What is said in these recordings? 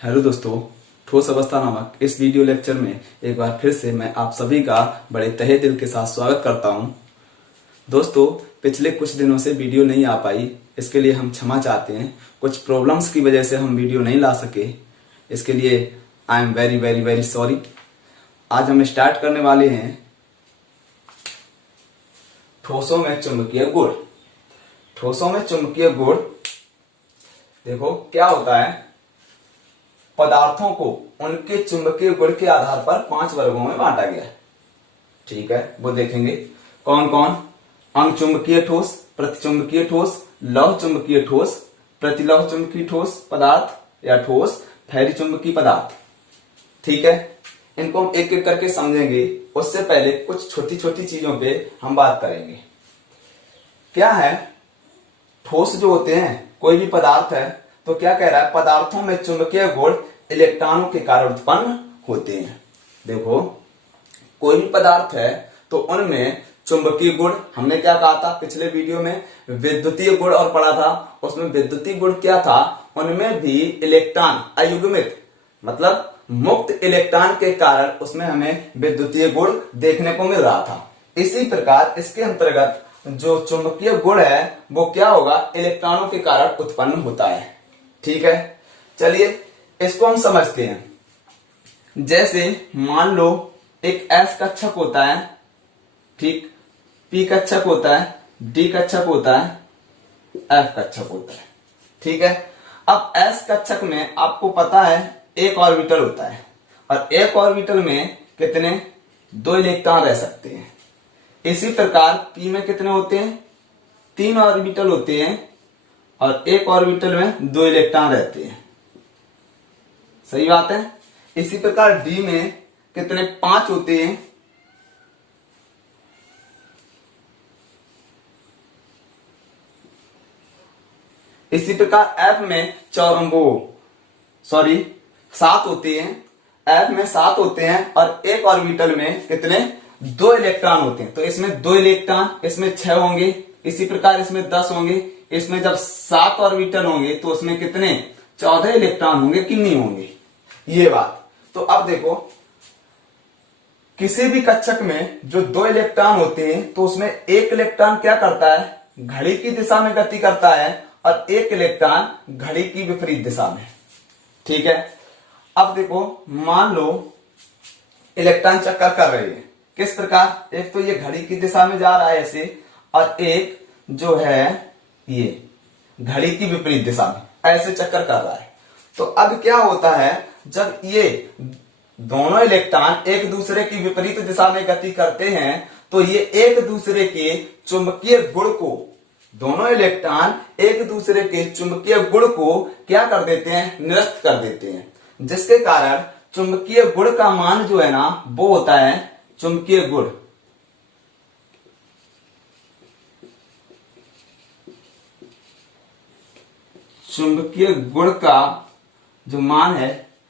Hello दोस्तों, ठोस अवस्था नामक इस वीडियो लेक्चर में एक बार फिर से मैं आप सभी का बड़े तहे दिल के साथ स्वागत करता हूं। दोस्तों, पिछले कुछ दिनों से वीडियो नहीं आ पाई, इसके लिए हम क्षमा चाहते हैं। कुछ प्रॉब्लम्स की वजह से हम वीडियो नहीं ला सके, इसके लिए I am very very very sorry. आज हम स्टार्ट करने वाले हैं ठोसों में चुंबकीय गुण। ठोसों में चुंबकीय गुण, देखो क्या होता है। पदार्थों को उनके चुंबकीय गुण के आधार पर 5 वर्गों में बांटा गया है। ठीक है, वो देखेंगे कौन कौन। अंग चुंबकीय ठोस, प्रतिचुंबकीय ठोस, लौह चुंबकीय ठोस, प्रतिलौह चुंबकीय ठोस पदार्थ या ठोस, फैरी चुंबकीय पदार्थ। ठीक है, इनको हम एक एक करके समझेंगे। उससे पहले कुछ छोटी छोटी चीजों पे हम बात करेंगे। क्या है, ठोस जो होते हैं, कोई भी पदार्थ है तो क्या कह रहा है, पदार्थों में चुंबकीय गुण इलेक्ट्रॉनों के कारण उत्पन्न होते हैं। देखो, कोई भी पदार्थ है तो उनमें चुंबकीय गुण, हमने क्या कहा था पिछले वीडियो में, विद्युतीय गुण और पढ़ा था। उसमें विद्युतीय गुण क्या था, उनमें भी इलेक्ट्रॉन अयुग्मित मतलब मुक्त इलेक्ट्रॉन के कारण उसमें हमें विद्युतीय गुण देखने को मिल रहा था। इसी प्रकार इसके अंतर्गत जो चुंबकीय गुण है वो क्या होगा, इलेक्ट्रॉनों के कारण उत्पन्न होता है। ठीक है, चलिए इसको हम समझते हैं। जैसे मान लो एक S कक्षक होता है, ठीक, P कक्षक होता है, D कक्षक होता है, F कक्षक होता है। ठीक है, अब S कक्षक में आपको पता है एक ऑर्बिटल होता है और एक ऑर्बिटल में कितने, 2 इलेक्ट्रॉन रह सकते हैं। इसी प्रकार P में कितने होते हैं, 3 ऑर्बिटल होते हैं और एक ऑर्बिटल में 2 इलेक्ट्रॉन रहते हैं। सही बात है। इसी प्रकार D में कितने, 5 होते हैं। इसी प्रकार F में 7 होते हैं। F में 7 होते हैं और एक ऑर्बिटल में कितने, 2 इलेक्ट्रॉन होते हैं। तो इसमें 2 इलेक्ट्रॉन, इसमें 6 होंगे। इसी प्रकार इसमें 10 होंगे। इसमें जब 7 ऑर्बिटल होंगे तो उसमें कितने, 14 इलेक्ट्रॉन होंगे कि नहीं होंगे, ये बात। तो अब देखो, किसी भी कक्षक में जो 2 इलेक्ट्रॉन होते हैं तो उसमें एक इलेक्ट्रॉन क्या करता है, घड़ी की दिशा में गति करता है और एक इलेक्ट्रॉन घड़ी की विपरीत दिशा में। ठीक है, अब देखो मान लो इलेक्ट्रॉन चक्कर कर रहे हैं। किस प्रकार, एक तो ये घड़ी की दिशा में जा रहा है ऐसे, और एक जो है ये घड़ी की विपरीत दिशा में ऐसे चक्कर कर रहा है। तो अब क्या होता है, जब ये दोनों इलेक्ट्रॉन एक दूसरे की विपरीत दिशा में गति करते हैं तो ये एक दूसरे के चुंबकीय गुण को, दोनों इलेक्ट्रॉन एक दूसरे के चुंबकीय गुण को क्या कर देते हैं, निरस्त कर देते हैं। जिसके कारण चुंबकीय गुण का मान जो है ना वो होता है चुंबकीय गुण। चुंबकीय गुण का जो मान है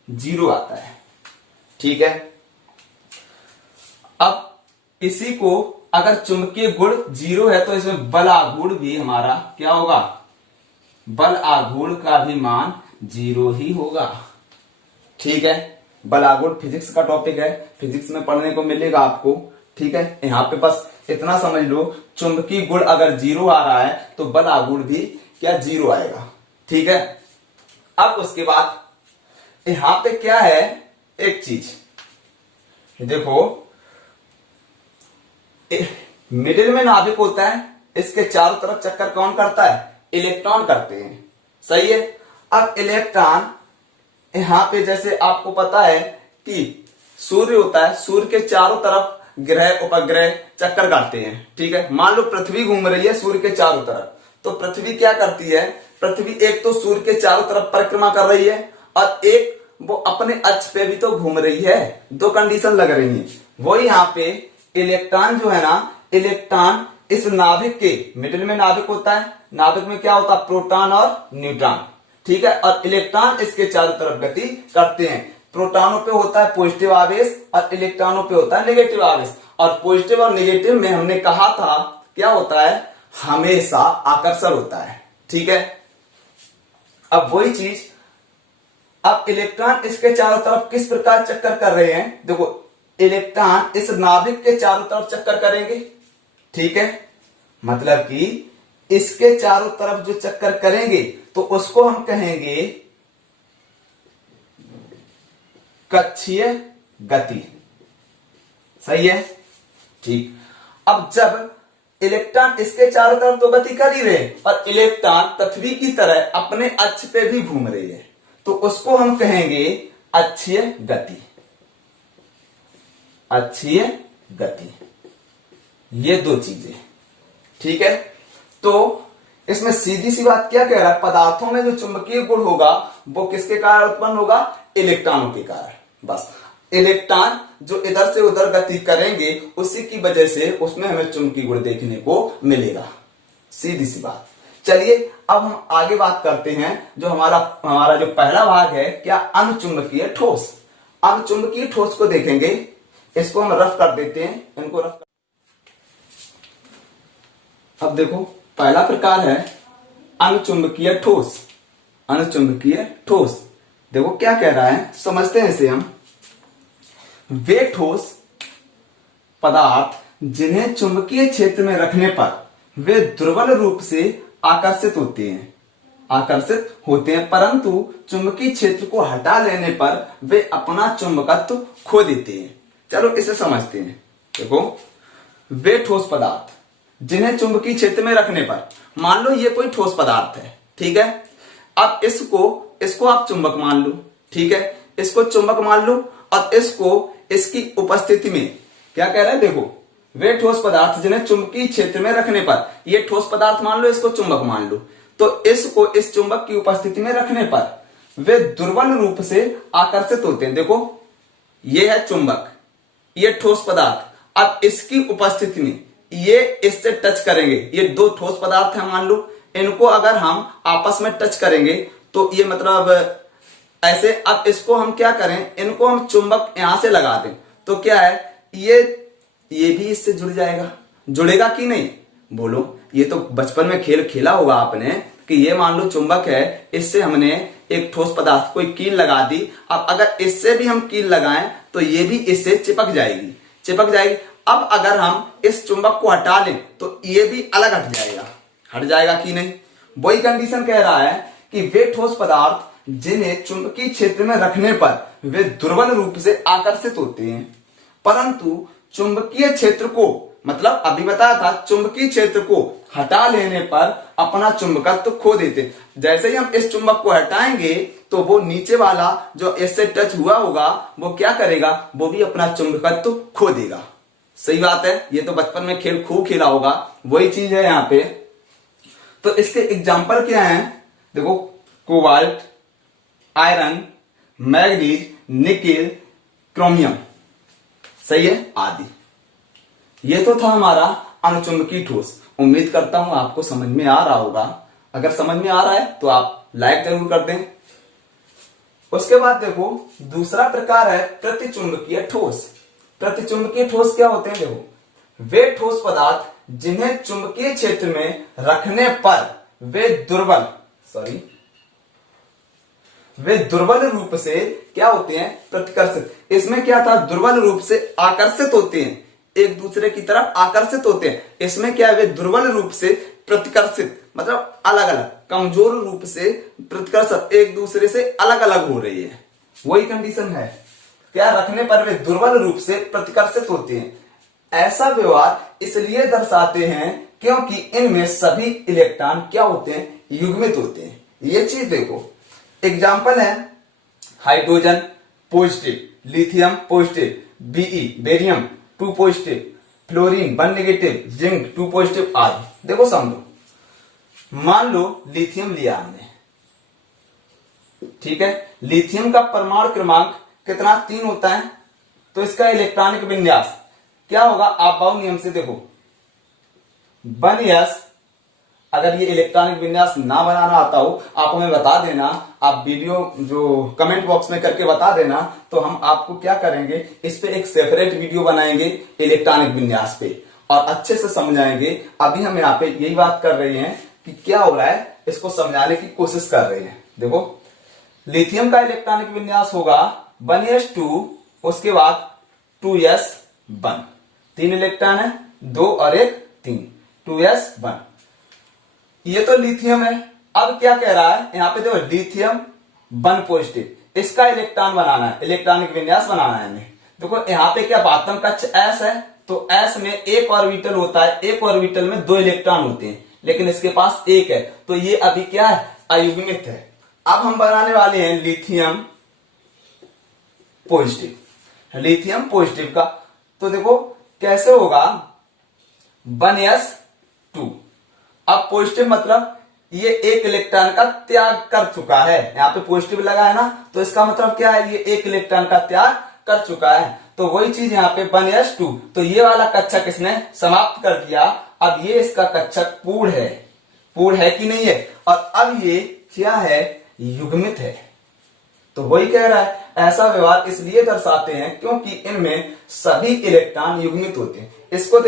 0 आता है। ठीक है, अब इसी को अगर चुंबकीय गुण 0 है तो इसमें बल आघूर्ण भी हमारा क्या होगा, बल आघूर्ण का भी मान 0 ही होगा। ठीक है, बल आघूर्ण फिजिक्स का टॉपिक है, फिजिक्स में पढ़ने को मिलेगा आपको। ठीक है, यहाँ पे बस इतना समझ लो, चुंबकीय गुण अगर 0 आ रहा है तो बल आघूर्ण भी क्या 0 आएगा। ठीक है, अब उसके बाद यहां पे क्या है, एक चीज देखो, मिडिल में नाभिक होता है, इसके चारों तरफ चक्कर कौन करता है, इलेक्ट्रॉन करते हैं। सही है। अब इलेक्ट्रॉन यहां पे जैसे आपको पता है कि सूर्य होता है, सूर्य के चारों तरफ ग्रह उपग्रह चक्कर काटते हैं। ठीक है, मान लो पृथ्वी घूम रही है सूर्य के चारों तरफ, तो पृथ्वी क्या करती है, पृथ्वी एक तो सूर्य के चारों तरफ परिक्रमा कर रही है और एक वो अपने अक्ष पे भी तो घूम रही है। 2 कंडीशन लग रही है। वही यहाँ पे इलेक्ट्रॉन जो है ना, इलेक्ट्रॉन इस नाभिक के मिडिल में नाभिक होता है, नाभिक में क्या होता है, प्रोटॉन और न्यूट्रॉन। ठीक है, और इलेक्ट्रॉन इसके चारों तरफ गति करते हैं। प्रोटॉनों पे होता है पॉजिटिव आवेश और इलेक्ट्रॉनों पे होता है नेगेटिव आवेश। और पॉजिटिव और नेगेटिव में हमने कहा था क्या होता है, हमेशा आकर्षण होता है। ठीक है, अब वही चीज अब इलेक्ट्रॉन इसके चारों तरफ किस प्रकार चक्कर कर रहे हैं, देखो इलेक्ट्रॉन इस नाभिक के चारों तरफ चक्कर करेंगे, ठीक है, मतलब कि इसके चारों तरफ जो चक्कर करेंगे तो उसको हम कहेंगे कक्षीय गति, सही है, ठीक। अब जब इलेक्ट्रॉन इसके चारों तरफ तो गति कर ही रहे और इलेक्ट्रॉन पृथ्वी की तरह अपने अक्ष पे भी घूम रहे हैं, तो उसको हम कहेंगे अक्षीय गति, अक्षीय गति, ये दो चीजें, ठीक है। तो इसमें सीधी सी बात क्या कह रहा है, पदार्थों में जो चुंबकीय गुण होगा वो किसके कारण उत्पन्न होगा, इलेक्ट्रॉनों के कारण, बस इलेक्ट्रॉन जो इधर से उधर गति करेंगे उसी की वजह से उसमें हमें चुंबकीय गुण देखने को मिलेगा, सीधी सी बात। चलिए अब हम आगे बात करते हैं, जो हमारा जो पहला भाग है, क्या अनुचुंबकीय ठोस। अनुचुंबकीय ठोस को देखेंगे, इसको हम रफ कर देते हैं, इनको रफ कर। अब देखो पहला प्रकार है अनुचुंबकीय ठोस। अनुचुंबकीय ठोस देखो क्या कह रहा है, समझते हैं इसे हम। वे ठोस पदार्थ जिन्हें चुंबकीय क्षेत्र में रखने पर वे दुर्बल रूप से आकर्षित होते हैं, परंतु चुंबकीय क्षेत्र को हटा लेने पर वे अपना चुंबकत्व खो देते हैं। चलो इसे समझते हैं। देखो वे ठोस पदार्थ जिन्हें चुंबकीय क्षेत्र में रखने पर, मान लो ये कोई ठोस पदार्थ है, ठीक है, अब इसको आप चुंबक मान लो, ठीक है, इसको चुंबक मान लो और इसको इसकी उपस्थिति में क्या कह रहा है, देखो वे ठोस पदार्थ जिन्हें चुंबकीय क्षेत्र में रखने पर, ये ठोस पदार्थ मान लो, इसको चुंबक मान लो, तो इसको इस चुंबक की उपस्थिति में रखने पर वे दुर्बल रूप से आकर्षित होते हैं। देखो ये है चुंबक, ये ठोस पदार्थ, अब इसकी उपस्थिति में ये इससे टच करेंगे, ये दो ठोस पदार्थ हैं मान लो, इनको अगर हम आपस में टच करेंगे तो ये मतलब ऐसे, अब इसको हम क्या करें, इनको हम चुंबक यहां से लगा दें तो क्या है, ये भी इससे जुड़ जाएगा, जुड़ेगा कि नहीं बोलो। ये तो बचपन में खेल खेला होगा आपने कि ये मान लो चुंबक है, इससे हमने एक ठोस पदार्थ को कील लगा दी, अब अगर इससे भी हम कील लगाएं तो ये भी इससे चिपक जाएगी। अब अगर हम इस चुंबक को हटा लें तो ये भी अलग हट जाएगा कि नहीं। वही कंडीशन कह रहा है कि वे ठोस पदार्थ जिन्हें चुंबकीय क्षेत्र में रखने पर वे दुर्बल रूप से आकर्षित होते हैं, परंतु चुंबकीय क्षेत्र को, मतलब अभी बताया था, चुंबकीय क्षेत्र को हटा लेने पर अपना चुंबकत्व खो देते। जैसे ही हम इस चुंबक को हटाएंगे तो वो नीचे वाला जो इससे टच हुआ होगा वो क्या करेगा, वो भी अपना चुंबकत्व खो देगा। सही बात है, ये तो बचपन में खेल खूब खेला होगा, वही चीज है यहाँ पे। तो इसके एग्जाम्पल क्या है, देखो cobalt, iron, manganese, nickel, chromium, सही है, आदि। ये तो था हमारा अनुचुंबकीय ठोस। उम्मीद करता हूं आपको समझ में आ रहा होगा। अगर समझ में आ रहा है तो आप लाइक जरूर कर दें। उसके बाद देखो दूसरा प्रकार है प्रतिचुंबकीय ठोस। प्रतिचुंबकीय ठोस क्या होते हैं, देखो वे ठोस पदार्थ जिन्हें चुंबकीय क्षेत्र में रखने पर वे दुर्बल रूप से क्या होते हैं, प्रतिकर्षित। इसमें क्या था, दुर्बल रूप से आकर्षित होते हैं, एक दूसरे की तरफ आकर्षित होते हैं। इसमें क्या है, वे दुर्बल रूप से प्रतिकर्षित, मतलब अलग अलग, कमजोर रूप से प्रतिकर्षित, एक दूसरे से अलग अलग हो रही है। वही कंडीशन है, क्या रखने पर वे दुर्बल रूप से प्रतिकर्षित होते हैं। ऐसा व्यवहार इसलिए दर्शाते हैं क्योंकि इनमें सभी इलेक्ट्रॉन क्या होते हैं, युग्मित होते हैं। ये चीज देखो, एग्जाम्पल है hydrogen positive, lithium positive, Be barium 2 positive, fluorine 1 negative, zinc 2 positive आदि। देखो समझो, मान लो लिथियम लिया हमने, ठीक है, लिथियम का परमाणु क्रमांक कितना, 3 होता है, तो इसका इलेक्ट्रॉनिक विन्यास क्या होगा, आप बाउ नियम से देखो 1s। अगर ये इलेक्ट्रॉनिक विन्यास ना बनाना आता हो आप हमें बता देना, आप वीडियो जो कमेंट बॉक्स में करके बता देना, तो हम आपको क्या करेंगे, इस पे एक सेपरेट वीडियो बनाएंगे इलेक्ट्रॉनिक विन्यास पे और अच्छे से समझाएंगे। अभी हम यहाँ पे यही बात कर रहे हैं कि क्या हो रहा है, इसको समझाने की कोशिश कर रहे हैं। देखो लिथियम का इलेक्ट्रॉनिक विन्यास होगा 1s2, उसके बाद 2s1। 3 इलेक्ट्रॉन है, 2 और 1 3, 2s1। ये तो लिथियम है। अब क्या कह रहा है यहां पे, देखो लिथियम 1 पॉजिटिव, इसका इलेक्ट्रॉन बनाना है, इलेक्ट्रॉनिक विन्यास बनाना है हमें। देखो यहाँ पे क्या बातम कक्ष s है, तो s में एक ऑर्बिटल होता है, एक ऑर्बिटल में 2 इलेक्ट्रॉन होते हैं, लेकिन इसके पास एक है, तो ये अभी क्या है, अयुग्मित है। अब हम बनाने वाले हैं लिथियम पॉजिटिव, लिथियम पॉजिटिव का। तो देखो कैसे होगा, 1s2। अब पॉजिटिव मतलब ये एक इलेक्ट्रॉन का त्याग कर चुका है, यहां पे पॉजिटिव लगा है ना, तो इसका मतलब क्या है, ये एक इलेक्ट्रॉन का त्याग कर चुका है। तो वही चीज यहाँ पे 1s2, तो ये वाला कक्षक इसने समाप्त कर दिया। अब ये इसका कक्षक पूर्ण है कि नहीं है, और अब ये क्या है, युग्मित है। तो वही कह रहा है, ऐसा व्यवहार इसलिए दर्शाते हैं क्योंकि इनमें सभी इलेक्ट्रॉन युग्मित होते हैं। इसको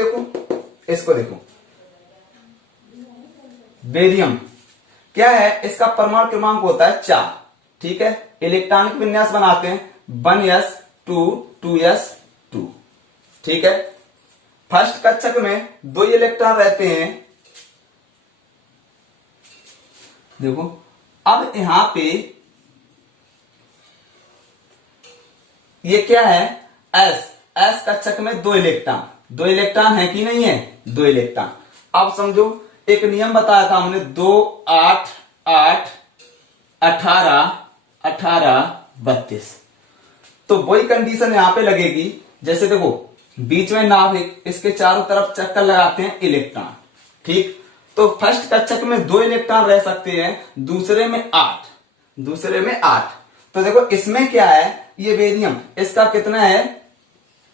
देखो बेरियम क्या है, इसका परमाणु क्रमांक होता है 4, ठीक है। इलेक्ट्रॉनिक विन्यास बनाते हैं 1s2 2s2, ठीक है। फर्स्ट कक्षक में 2 इलेक्ट्रॉन रहते हैं। देखो अब यहां पे ये क्या है, एस कक्षक में 2 इलेक्ट्रॉन है कि नहीं है, 2 इलेक्ट्रॉन। अब समझो एक नियम बताया था हमने, 2 8 8 18 18 32, तो वही कंडीशन यहां पे लगेगी। जैसे देखो बीच में नाभिक, इसके चारों तरफ चक्कर लगाते हैं इलेक्ट्रॉन, ठीक। तो फर्स्ट कक्षक में 2 इलेक्ट्रॉन रह सकते हैं, दूसरे में 8। तो देखो इसमें क्या है, ये बेरियम, इसका कितना है,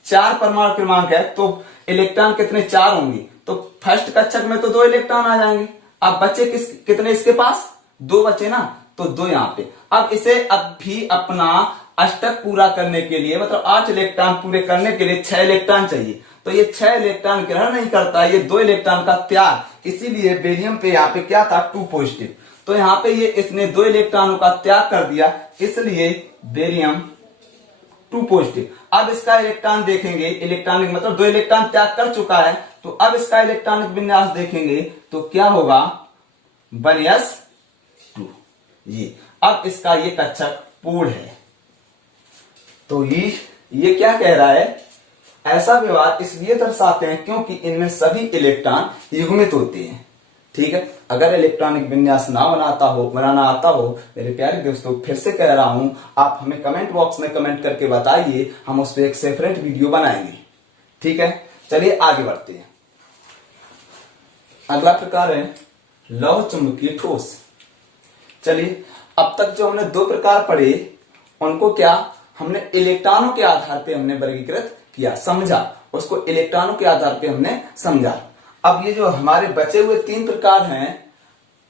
4 परमाणु क्रमांक है, तो इलेक्ट्रॉन कितने, 4 होंगे। तो फर्स्ट कक्षक में तो 2 इलेक्ट्रॉन आ जाएंगे। अब बचे कितने इसके पास, 2 बचे ना, तो 2 यहां पे। अब इसे अब भी अपना अष्टक पूरा करने के लिए, मतलब 8 इलेक्ट्रॉन पूरे करने के लिए 6 इलेक्ट्रॉन चाहिए। तो ये 6 इलेक्ट्रॉन ग्रहण नहीं करता, ये 2 इलेक्ट्रॉन का त्याग, इसीलिए बेरियम पे यहाँ पे क्या था, 2 पॉजिटिव। तो यहाँ पे ये इसने 2 इलेक्ट्रॉनों का त्याग कर दिया, इसलिए बेरियम 2 पॉजिटिव। अब इसका इलेक्ट्रॉन देखेंगे, इलेक्ट्रॉनिक मतलब 2 इलेक्ट्रॉन त्याग कर चुका है, तो अब इसका इलेक्ट्रॉनिक विन्यास देखेंगे तो क्या होगा, 1s2। ये अब इसका ये कक्षक पूर्ण है। तो ये क्या कह रहा है, ऐसा व्यवहार इसलिए दर्शाते हैं क्योंकि इनमें सभी इलेक्ट्रॉन युग्मित होते हैं, ठीक है। अगर इलेक्ट्रॉनिक विन्यास बनाना आता हो मेरे प्यारे दोस्तों, फिर से कह रहा हूं, आप हमें कमेंट बॉक्स में कमेंट करके बताइए, हम उस पर एक सेपरेट वीडियो बनाएंगे, ठीक है। चलिए आगे बढ़ते हैं। अगला प्रकार है लौह चुंबकीय ठोस। चलिए अब तक जो हमने 2 प्रकार पढ़े, उनको क्या हमने इलेक्ट्रॉनों के आधार पे हमने वर्गीकृत किया, समझा, उसको इलेक्ट्रॉनों के आधार पे हमने समझा। अब ये जो हमारे बचे हुए 3 प्रकार हैं,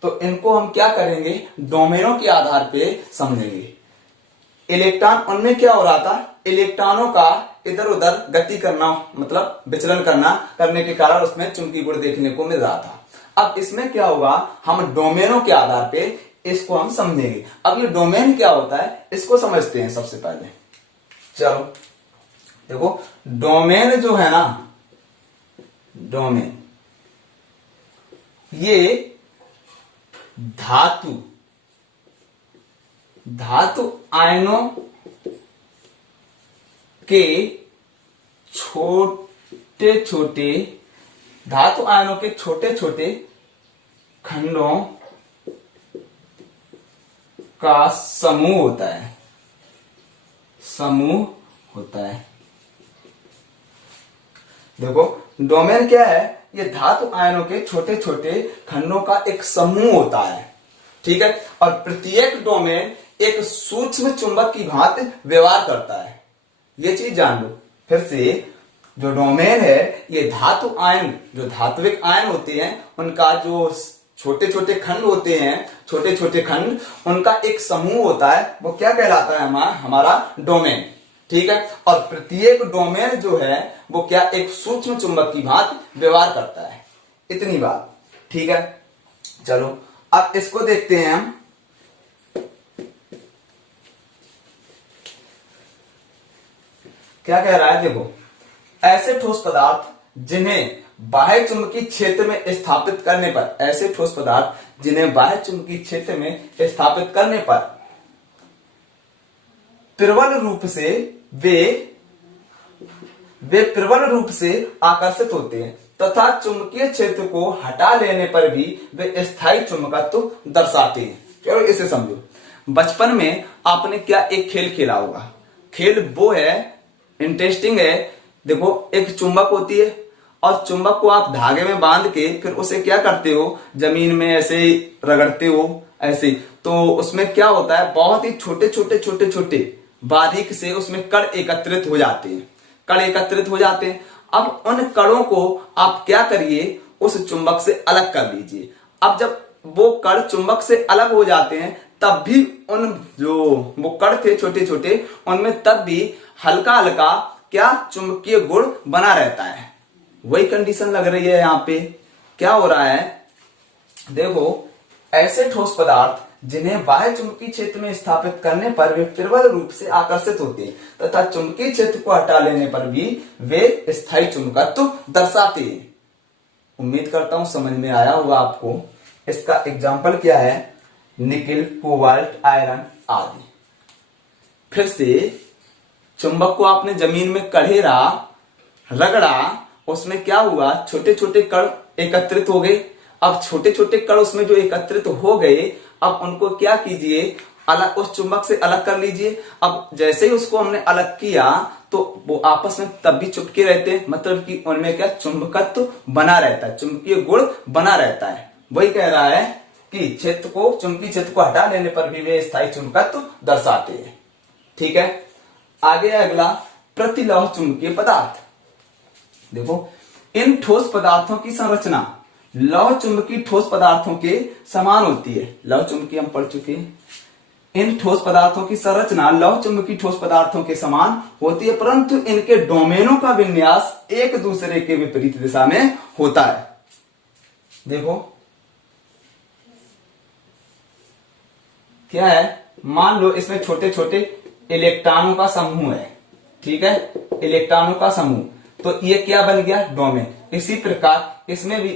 तो इनको हम क्या करेंगे, डोमेनों के आधार पे समझेंगे। इलेक्ट्रॉन, उनमें क्या हो रहा था, इलेक्ट्रॉनों का इधर उधर गति करना, मतलब विचलन करने के कारण उसमें चुंबकीय गुण देखने को मिल रहा था। अब इसमें क्या होगा, हम डोमेनों के आधार पे इसको हम समझेंगे। अब ये डोमेन क्या होता है, इसको समझते हैं सबसे पहले। चलो देखो डोमेन जो है ना, डोमेन ये धातु आयनों के छोटे छोटे खंडों का समूह होता है। देखो डोमेन क्या है, ये धातु आयनों के छोटे छोटे खंडों का एक समूह होता है, ठीक है। और प्रत्येक डोमेन एक सूक्ष्म चुंबक की भांति व्यवहार करता है, ये चीज जान लो। फिर से जो डोमेन है, ये धातु आयन, जो धात्विक आयन होते हैं, उनका जो छोटे छोटे खंड होते हैं, छोटे छोटे खंड, उनका एक समूह होता है, वो क्या कहलाता है, हमारा डोमेन, ठीक है। और प्रत्येक डोमेन जो है वो क्या, एक सूक्ष्म चुंबक की भांति व्यवहार करता है, इतनी बात, ठीक है। चलो अब इसको देखते हैं हम। क्या कह रहा है, देखो ऐसे ठोस पदार्थ जिन्हें बाह्य चुंबकीय क्षेत्र में स्थापित करने पर, ऐसे ठोस पदार्थ जिन्हें बाह्य चुंबकीय क्षेत्र में स्थापित करने पर प्रबल रूप से वे प्रबल रूप से आकर्षित होते हैं तथा चुंबकीय क्षेत्र को हटा लेने पर भी वे स्थायी चुंबकत्व दर्शाते हैं। चलो इसे समझो। बचपन में आपने क्या एक खेल खेला होगा, खेल वो है, इंटरेस्टिंग है। देखो एक चुंबक होती है और चुंबक को आप धागे में बांध के फिर उसे क्या करते हो, जमीन में ऐसे रगड़ते हो ऐसे, तो उसमें क्या होता है, बहुत ही छोटे छोटे छोटे छोटे बारीक से उसमें कण एकत्रित हो जाते हैं, कण एकत्रित हो जाते हैं। अब उन कणों को आप क्या करिए, उस चुंबक से अलग कर लीजिए। अब जब वो कण चुंबक से अलग हो जाते हैं तब भी उन जो वो कण थे छोटे छोटे, उनमें तब भी हल्का हल्का क्या चुंबकीय गुण बना रहता है। वही कंडीशन लग रही है यहाँ पे। क्या हो रहा है, देखो ऐसे ठोस पदार्थ जिन्हें बाह्य चुंबकीय क्षेत्र में स्थापित करने पर वे प्रबल रूप से आकर्षित होते हैं तथा चुंबकीय क्षेत्र को हटा लेने पर भी वे स्थायी चुंबकत्व दर्शाते हैं। उम्मीद करता हूं समझ में आया होगा आपको। इसका एग्जाम्पल क्या है, निकिल, कोबाल्ट, आयरन आदि। फिर से चुंबक को आपने जमीन में कढ़ेरा, रगड़ा, उसमें क्या हुआ, छोटे छोटे कण एकत्रित हो गए। अब छोटे छोटे कण उसमें जो एकत्रित हो गए, अब उनको क्या कीजिए, अलग, उस चुंबक से अलग कर लीजिए। अब जैसे ही उसको हमने अलग किया तो वो आपस में तब भी चिपके रहते हैं, मतलब कि उनमें क्या चुंबकत्व बना रहता है, चुंबकीय गुण बना रहता है। वही कह रहा है कि क्षेत्र को, चुंबकीय क्षेत्र को हटा लेने पर भी वे स्थायी चुंबकत्व दर्शाते हैं। ठीक है, आगे अगला प्रतिलौह चुंबकीय पदार्थ। देखो इन ठोस पदार्थों की संरचना लौह चुंबकीय ठोस पदार्थों के समान होती है। लौह चुंबकीय हम पढ़ चुके हैं। इन ठोस पदार्थों की संरचना लौह चुंबकीय ठोस पदार्थों के समान होती है, परंतु इनके डोमेनों का विन्यास एक दूसरे के विपरीत दिशा में होता है। देखो क्या है, मान लो इसमें छोटे छोटे इलेक्ट्रॉनों का समूह है। ठीक है, इलेक्ट्रॉनों का समूह, तो ये क्या बन गया, डोमेन। इसी प्रकार इसमें भी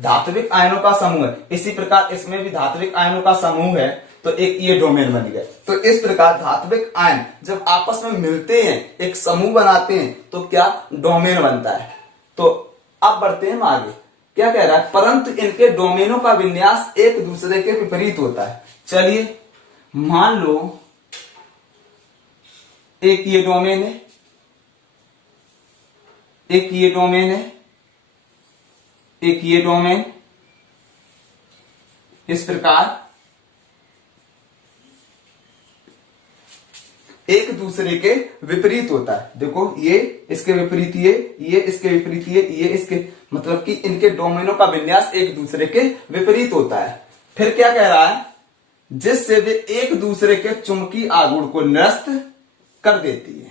धात्विक आयनों का समूह है। इसी प्रकार इसमें भी धात्विक आयनों का समूह है, तो एक ये डोमेन बन गया। तो इस प्रकार धात्विक आयन जब आपस में मिलते हैं, एक समूह बनाते हैं, तो क्या डोमेन बनता है। तो अब बढ़ते हैं हम आगे। क्या कह रहा है, परंतु इनके डोमेनों का विन्यास एक दूसरे के विपरीत होता है। चलिए मान लो एक ये डोमेन है, एक ये डोमेन है, एक ये डोमेन, इस प्रकार एक दूसरे के विपरीत होता है। देखो ये इसके विपरीत, ये इसके विपरीत, ये इसके, मतलब कि इनके डोमेनों का विन्यास एक दूसरे के विपरीत होता है। फिर क्या कह रहा है, जिससे वे एक दूसरे के चुंबकीय आघूर्ण को निरस्त कर देती है।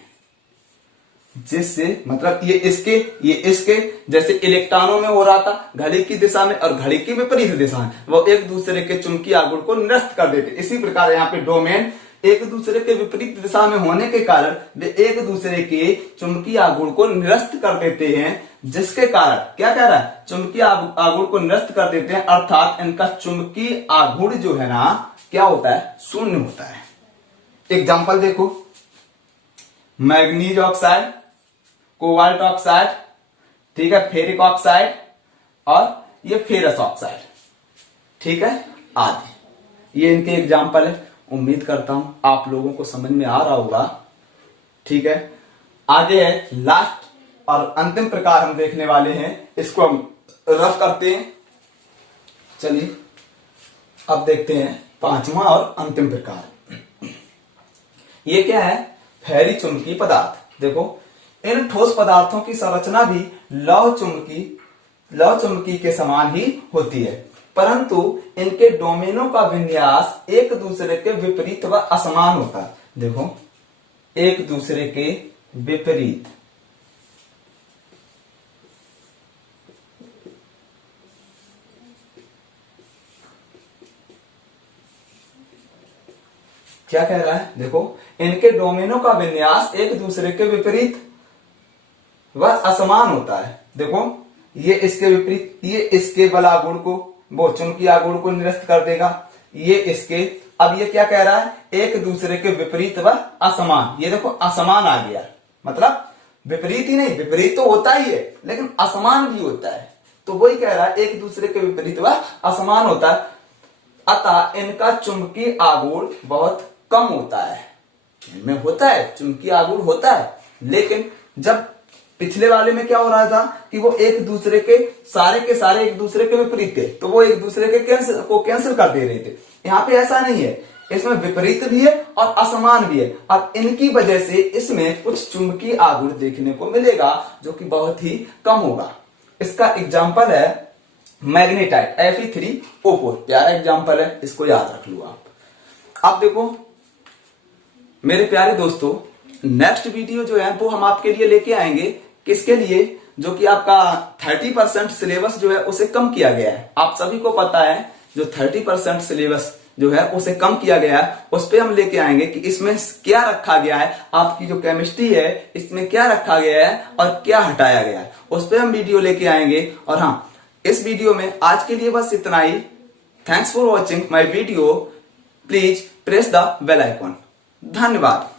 जिससे मतलब ये इसके जैसे इलेक्ट्रॉनों में हो रहा था, घड़ी की दिशा में और घड़ी की विपरीत दिशा में, वो एक दूसरे के चुंबकीय आघूर्ण को निरस्त कर देते। इसी प्रकार यहाँ पे डोमेन एक दूसरे के विपरीत दिशा में होने के कारण वे एक दूसरे के चुंबकीय आघूर्ण को निरस्त कर देते हैं, जिसके कारण क्या कह रहा है, चुंबकीय आघूर्ण को निरस्त कर देते हैं, अर्थात इनका चुंबकीय आघूर्ण जो है ना, क्या होता है, शून्य होता है। एग्जाम्पल देखो, मैग्नीज ऑक्साइड, कोबाल्ट ऑक्साइड, ठीक है, फेरिक ऑक्साइड और ये फेरस ऑक्साइड, ठीक है, आदि। ये इनके एग्जाम्पल है। उम्मीद करता हूं आप लोगों को समझ में आ रहा होगा। ठीक है, आगे है लास्ट और अंतिम प्रकार हम देखने वाले हैं, इसको हम रफ करते हैं। चलिए अब देखते हैं पांचवा और अंतिम प्रकार। ये क्या है, फेरी चुंबकीय पदार्थ। देखो इन ठोस पदार्थों की संरचना भी लौह चुंबकीय के समान ही होती है, परंतु इनके डोमेनों का विन्यास एक दूसरे के विपरीत व असमान होता है। देखो एक दूसरे के विपरीत, क्या कह रहा है, देखो इनके डोमेनों का विन्यास एक दूसरे के विपरीत व असमान होता है। देखो ये इसके विपरीत, ये इसके बल आघूर्ण को, वो चुंबकीय आघूर्ण को निरस्त कर देगा, ये इसके, अब ये क्या कह रहा है, एक दूसरे के विपरीत व असमान। ये देखो असमान आ गया, मतलब विपरीत ही नहीं, विपरीत तो होता ही है लेकिन असमान भी होता है, तो वही कह रहा है एक दूसरे के विपरीत व असमान होता है। अतः इनका चुंबकीय आघूर्ण बहुत कम होता है। इनमें होता है चुंबकीय आघूर्ण होता है, लेकिन जब पिछले वाले में क्या हो रहा था कि वो एक दूसरे के सारे एक दूसरे के विपरीत थे, तो वो एक दूसरे के कैंसिल कर दे रहे थे। यहाँ पे ऐसा नहीं है, इसमें विपरीत भी है और असमान भी है। अब इनकी वजह से इसमें कुछ चुंबकीय आघूर्ण देखने को मिलेगा जो कि बहुत ही कम होगा। इसका एग्जाम्पल है मैग्नेटाइट Fe3O4, प्यारा एग्जाम्पल है, इसको याद रख लो आप। अब देखो मेरे प्यारे दोस्तों, नेक्स्ट वीडियो जो है वो हम आपके लिए लेके आएंगे, किसके लिए, जो कि आपका 30% सिलेबस जो है उसे कम किया गया है। आप सभी को पता है जो 30% सिलेबस जो है उसे कम किया गया है, उस पे हम लेके आएंगे कि इसमें क्या रखा गया है, आपकी जो केमिस्ट्री है इसमें क्या रखा गया है और क्या हटाया गया है, उस पे हम वीडियो लेके आएंगे। और हाँ, इस वीडियो में आज के लिए बस इतना ही। Thanks for watching my video, please press the bell icon. धन्यवाद।